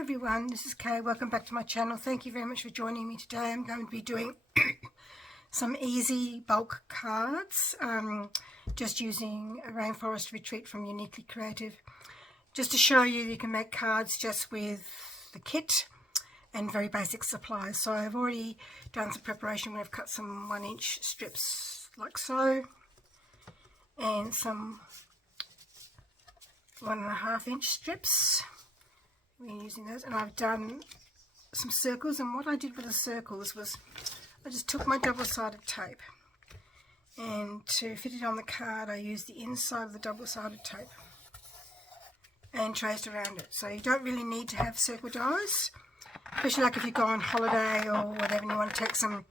everyone, this is Kay. Welcome back to my channel. Thank you very much for joining me today. I'm going to be doing some easy bulk cards, just using a Rainforest Retreat from Uniquely Creative, just to show you can make cards just with the kit and very basic supplies. So I've already done some preparation where I've cut some 1-inch strips like so, and some 1.5-inch strips. We're using those, and I've done some circles, and what I did with the circles was I just took my double-sided tape, and to fit it on the card I used the inside of the double-sided tape and traced around it. So you don't really need to have circle dies, especially like if you go on holiday or whatever and you want to take some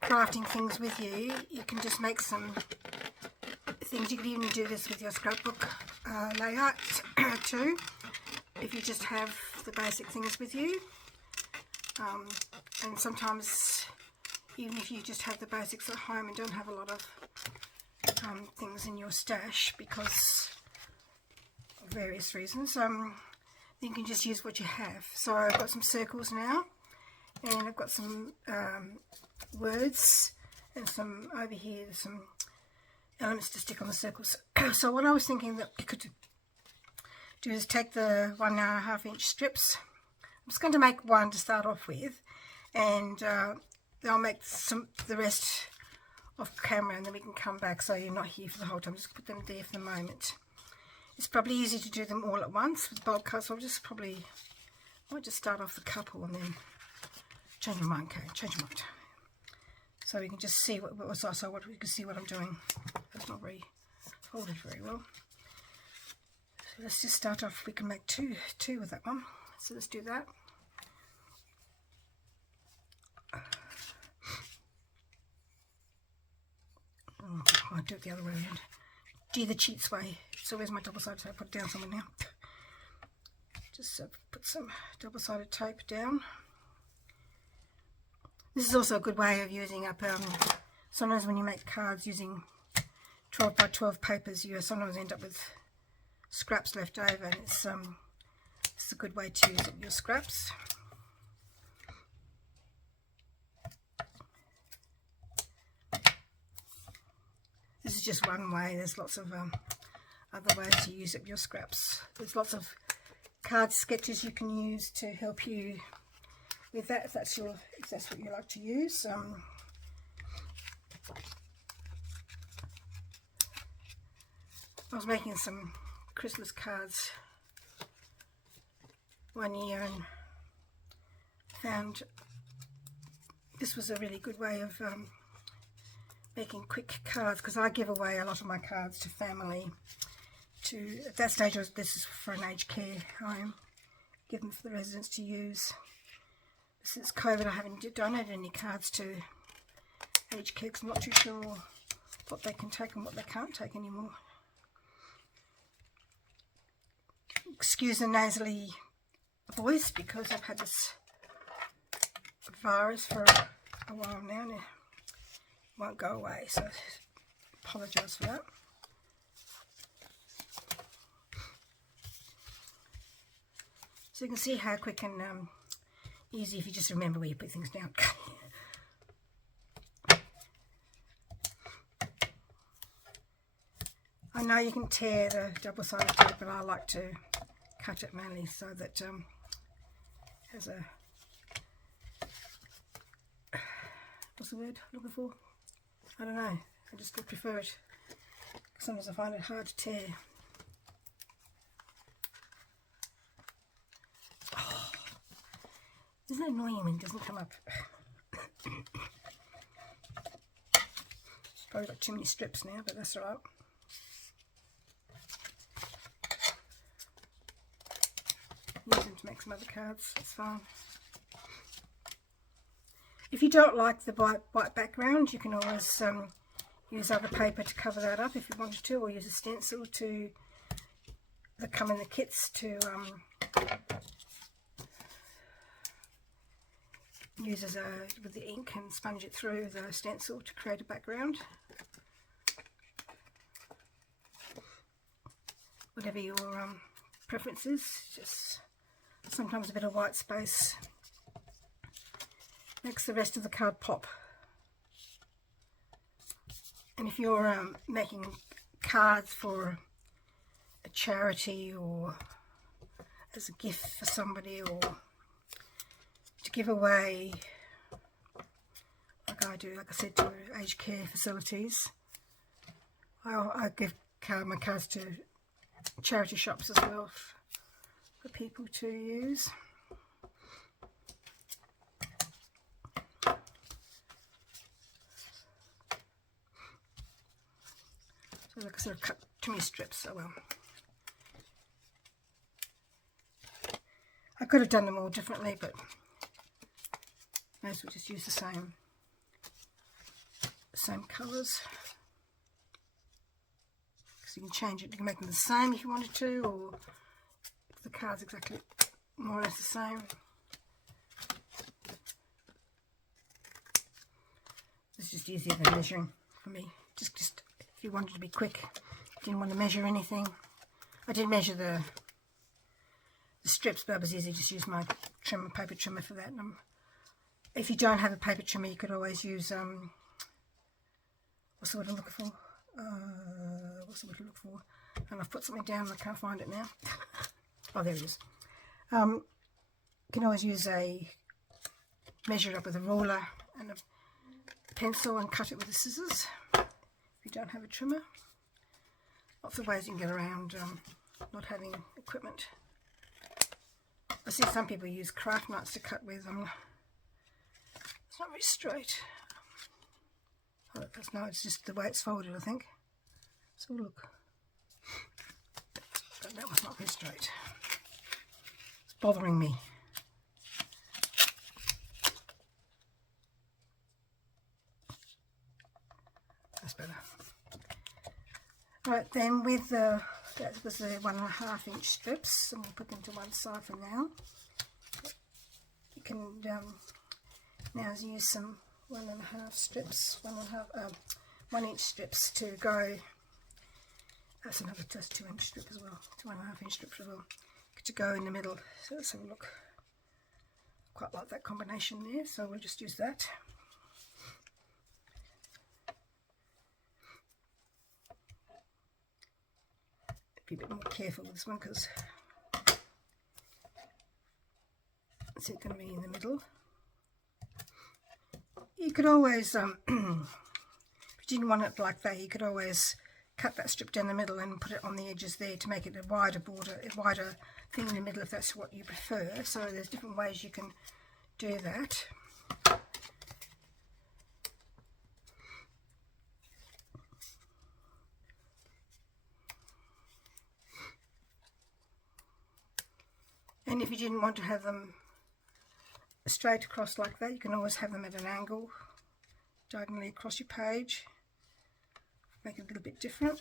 crafting things with you. You can just make some things. You could even do this with your scrapbook layout too, if you just have the basic things with you. And sometimes even if you just have the basics at home and don't have a lot of things in your stash because of various reasons, you can just use what you have. So I've got some circles now, and I've got some words, and some over here there's some elements to stick on the circles. So what I was thinking that you could do is take the 1.5-inch strips. I'm just going to make one to start off with, and I'll make the rest off camera, and then we can come back so you're not here for the whole time. Just put them there for the moment. It's probably easy to do them all at once with bulk cards, so I might just start off the couple and then change my mind. Okay, change my mind. So we can just see what we can see what I'm doing. That's not very folded very well. So let's just start off. We can make two with that one. So let's do that. Oh, I'll do it the other way around. Do the cheats way. So where's my double-sided tape? Put it down somewhere now. Just put some double-sided tape down. This is also a good way of using up, sometimes when you make cards using 12 by 12 papers, you sometimes end up with scraps left over, and it's a good way to use up your scraps. This is just one way. There's lots of other ways to use up your scraps. There's lots of card sketches you can use to help you with that, if that's what you like to use. I was making some Christmas cards one year and found this was a really good way of making quick cards, because I give away a lot of my cards to family. At that stage, this is for an aged care home, give them for the residents to use. Since COVID, I haven't donated any cards to aged care because I'm not too sure what they can take and what they can't take anymore. Excuse the nasally voice because I've had this virus for a while now and it won't go away, so apologise for that. So you can see how quick and easy if you just remember where you put things down. I know you can tear the double-sided tape, but I like to cut it mainly so that has a, what's the word I'm looking for? I don't know. I just prefer it. Sometimes I find it hard to tear. Isn't it annoying when it doesn't come up? Probably got too many strips now, but that's alright. Use them to make some other cards, that's fine. If you don't like the white background, you can always use other paper to cover that up if you wanted to, or use a stencil that come in the kits to use with the ink and sponge it through the stencil to create a background. Whatever your preference is, just Sometimes a bit of white space makes the rest of the card pop. And if you're making cards for a charity or as a gift for somebody or to give away, like I do, like I said, to aged care facilities, I give my cards to charity shops as well for people to use. So like I said, I've cut too many strips, so well. I could have done them all differently, but may as well just use the same colours. So you can change it, you can make them the same if you wanted to, or if the card's exactly more or less the same. It's just easier than measuring for me. Just if you wanted to be quick, didn't want to measure anything. I did measure the strips, but it was easy. Just use my paper trimmer for that. And if you don't have a paper trimmer, you could always use what's the word I'm looking for? And I've put something down and I can't find it now. Oh, there it is. You can always use measure it up with a ruler and a pencil and cut it with the scissors if you don't have a trimmer. Lots of ways you can get around not having equipment. I see some people use craft knives to cut with. It's not very straight. Oh, no, it's just the way it's folded, I think. So look, that was not very straight. It's bothering me. That's better. Right then, with that was the 1.5 inch strips, and we'll put them to one side for now. You can now use some 1.5 strips, 1 inch strips to go. That's another 2 inch strip as well, 2.5 inch strips as well, to go in the middle. So let's have a look. Quite like that combination there, so we'll just use that. Be a bit more careful with this one because it's going to be in the middle. You could always, if you didn't want it like that, you could always cut that strip down the middle and put it on the edges there to make it a wider border, a wider thing in the middle if that's what you prefer. So there's different ways you can do that. And if you didn't want to have them straight across like that, you can always have them at an angle, diagonally across your page. Make it a little bit different.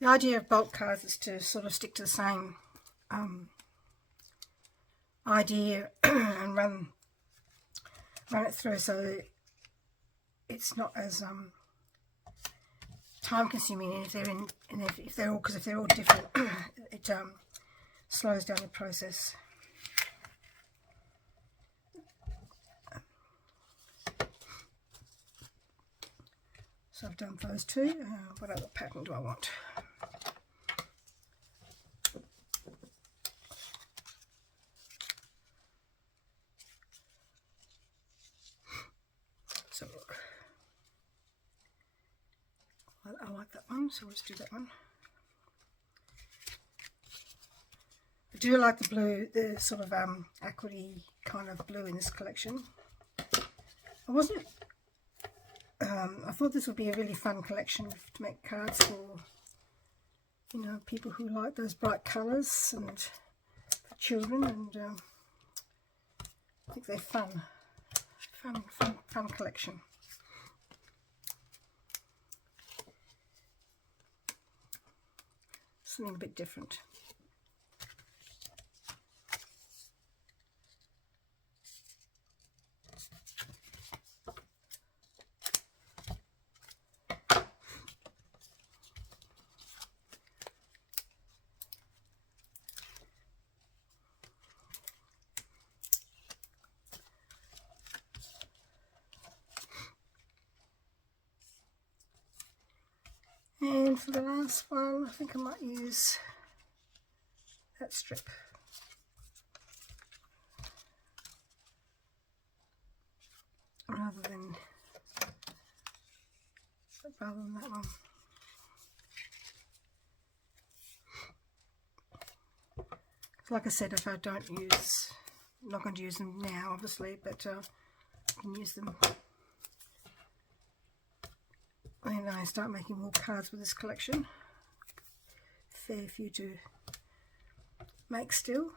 The idea of bulk cards is to sort of stick to the same idea and run it through, so it's not as time consuming. And if they're all different, it slows down the process. So I've done those two. What other pattern do I want? So look, I like that one, so let's do that one. I do like the blue, the sort of aquarity kind of blue in this collection. I thought this would be a really fun collection to make cards for, you know, people who like those bright colours, and for children, and I think they're fun collection. Something a bit different. then for the last one, I think I might use that strip. Rather than that one. Like I said, if I don't use, I'm not going to use them now obviously, but I can use them when I start making more cards with this collection. Fair few to make still.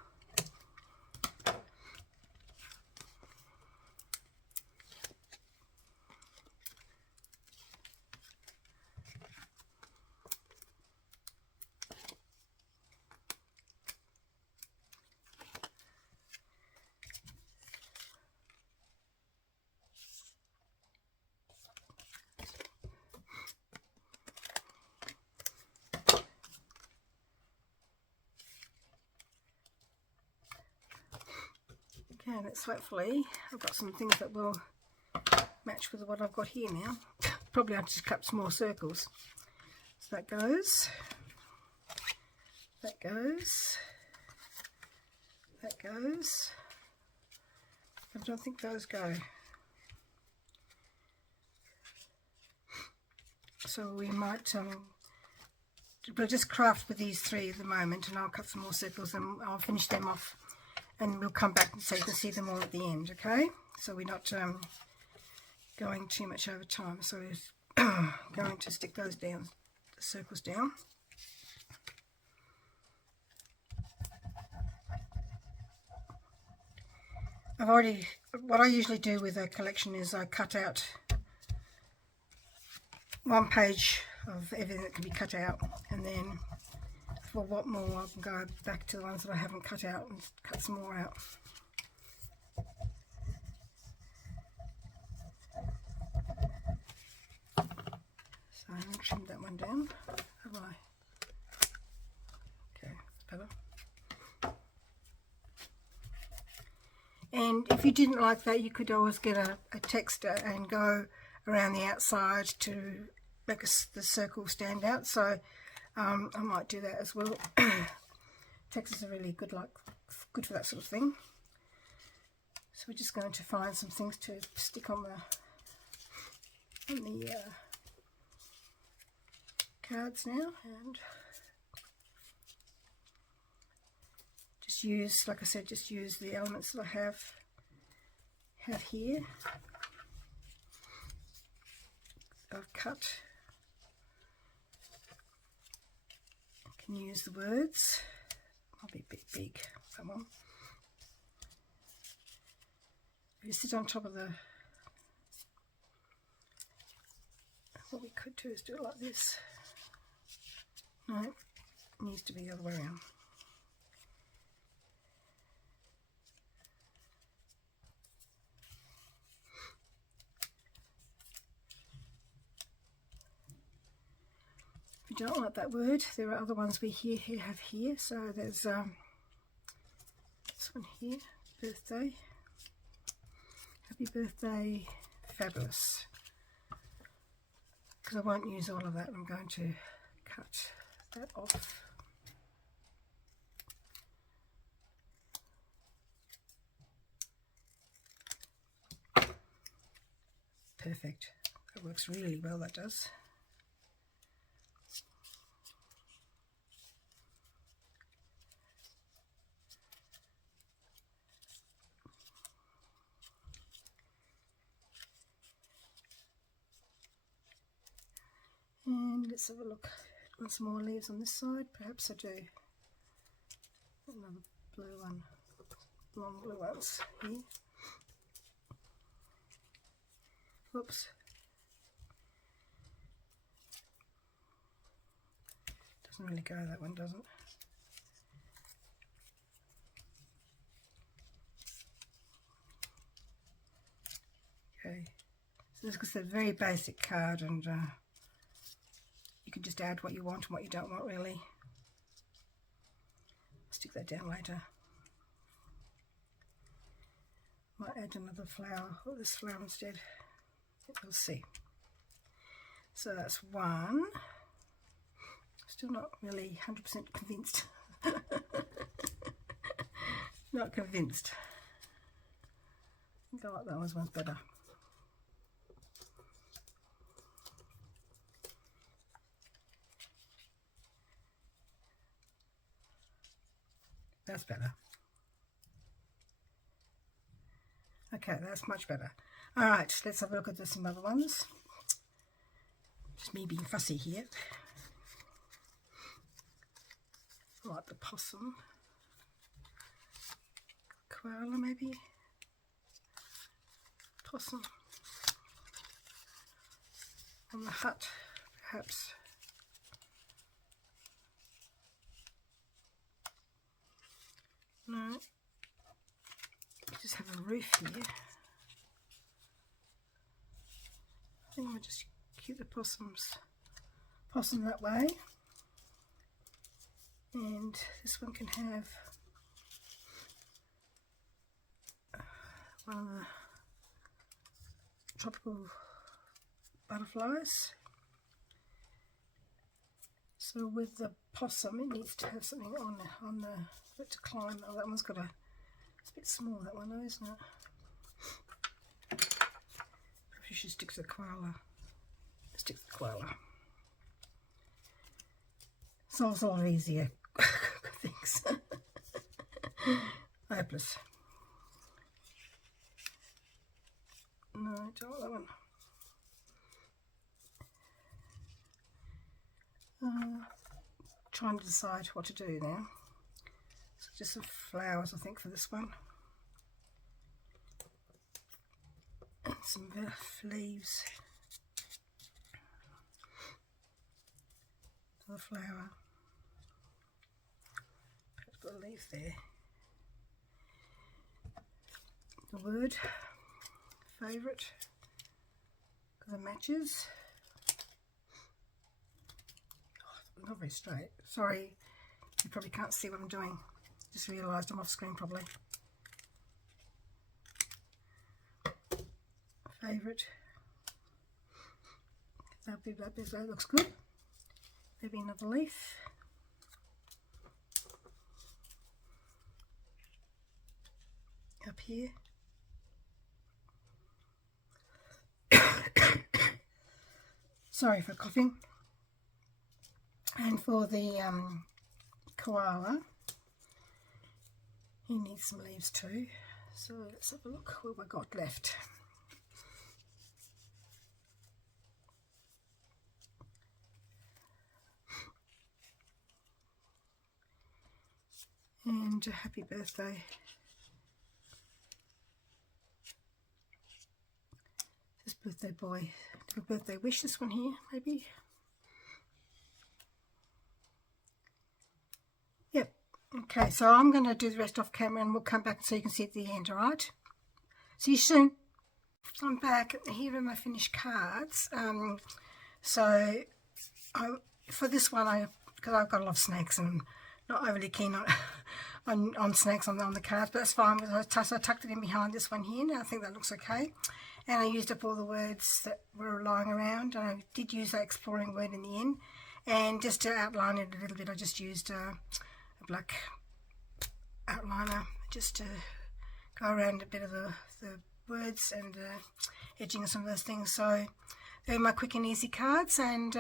Okay, let's hopefully, I've got some things that will match with what I've got here now. Probably I'll just cut some more circles. So that goes, that goes, that goes. I don't think those go. So we might, we'll just craft with these three at the moment, and I'll cut some more circles and I'll finish them off. And we'll come back so you can see them all at the end, okay? So we're not going too much over time. So we're going to stick those down, the circles down. What I usually do with a collection is I cut out one page of everything that can be cut out, and then for what more I can go back to the ones that I haven't cut out and cut some more out. So I'm going to trim that one down. Have I? Okay, better. And if you didn't like that, you could always get a texter and go around the outside to make the circle stand out. So I might do that as well. Textures are really good for that sort of thing. So we're just going to find some things to stick on the cards now, and just use, like I said, just use the elements that I have here. I've cut. I can use the words. Might be a bit big, that one. You sit on top of the. What we could do is do it like this. No, it needs to be the other way around. If you don't like that word, there are other ones we have here. So there's this one here, birthday. Happy birthday, fabulous. Because I won't use all of that, I'm going to cut that off. Perfect. That works really well, that does. And let's have a look. Want some more leaves on this side? Perhaps I do. Another blue one. Long blue ones here. Whoops. Doesn't really go, that one doesn't. Okay. So this is a very basic card, and you can just add what you want and what you don't want, really. Stick that down later. Might add another flower, or this flower instead. We'll see. So that's one. Still not really 100% convinced. Not convinced. I think I like that one's better. That's better. Okay, that's much better. Alright, let's have a look at some other ones. Just me being fussy here. I like the possum. Koala maybe? Possum. On the hut, perhaps. No. Just have a roof here. I think we'll just keep the possum that way. And this one can have one of the tropical butterflies. So with the possum, it needs to have something on the to climb. Oh, that one's got it's a bit small, that one though, isn't it? Perhaps you should stick to the koala. Stick to the koala. Solves a lot of easier things. Hopeless. No, I don't want that one. Trying to decide what to do now. So just some flowers, I think, for this one. And some leaves. For the flower. Perhaps put a leaf there. The word, favourite, because it matches. Oh, not very straight. Sorry, you probably can't see what I'm doing. Just realised I'm off screen probably. Favourite. That looks good. Maybe another leaf. Up here. Sorry for coughing. And for the koala, he needs some leaves too. So let's have a look what we've got left. And a happy birthday. This birthday boy, little birthday wish, this one here, maybe. Yep. Okay, so I'm going to do the rest off camera and we'll come back so you can see at the end, alright? See you soon. I'm back. Here are my finished cards. For this one, because I've got a lot of snakes and I'm not overly keen on snakes on the cards, but that's fine. So I tucked it in behind this one here. Now I think that looks okay. And I used up all the words that were lying around. And I did use that exploring word in the end. And just to outline it a little bit, I just used a black outliner just to go around a bit of the words and edging some of those things. So they're my quick and easy cards, and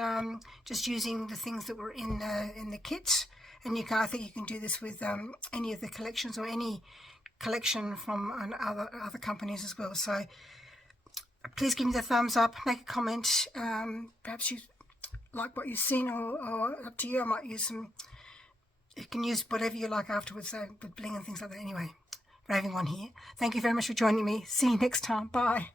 just using the things that were in the kit. And I think you can do this with any of the collections or any collection from other companies as well. So please give me the thumbs up, make a comment. Perhaps you like what you've seen, or up to you. I might use some. You can use whatever you like afterwards, with bling and things like that. Anyway, raving on here. Thank you very much for joining me. See you next time. Bye.